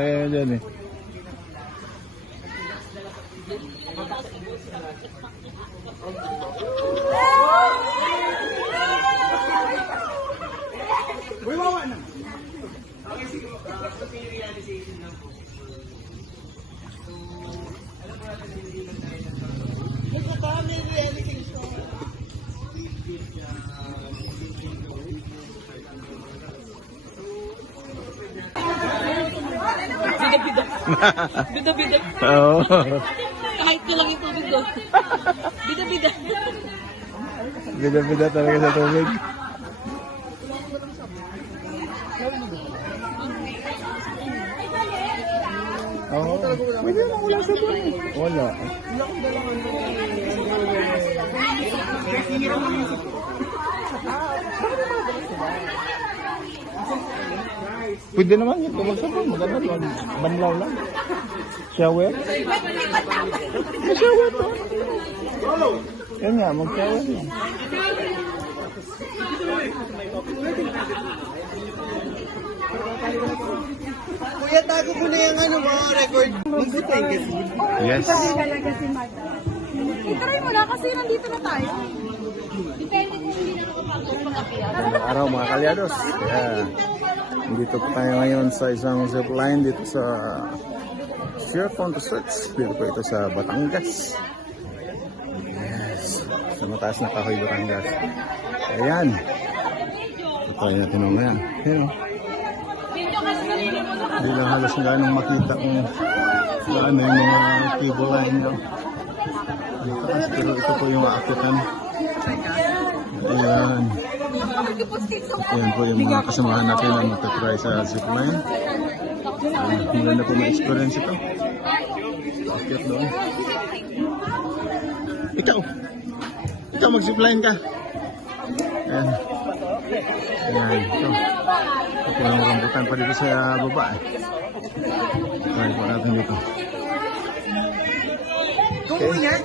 Kaya dyan eh. Wawa na. Bida-bida. Oo. Kahit ko lang ito, bida. Bida-bida. Bida-bida talaga sa tubig. Oo. Pwede naman wala sa buwan. Wala. Pwede naman yun. Kung magsabon, maganda lang. Banlaw lang. Shower? Shower to. Yan nga, mag-shower lang. Kuya, tago ko na yung mga record. Magsipay kasi. Yes. Talaga si Madam. Itry mo na kasi nandito na tayo. Depende kung hindi na nakapag-pag-apia. Magandang araw mga kalyados. Yeah. Dito po tayo ngayon sa isang zipline dito sa Sierra Resorts. Dito po ito sa Batangas. Yes. Sa mataas na Kahoy, Batangas. Ayan. Ito tayo natin ngayon. Ayan. Hindi lang halos ganong makita kung saan yung mga cable line nyo. Pero ito po yung aakitan. Ayan. Ayan po yung mga kasamahan natin na magtatry sa zipline. Maganda po may experience ito. Akit doon. Ikaw mag-zipline ka. Ayan. Ayan. Ito po yung rambutan pa dito sa baba. Try po natin dito. Kung yan.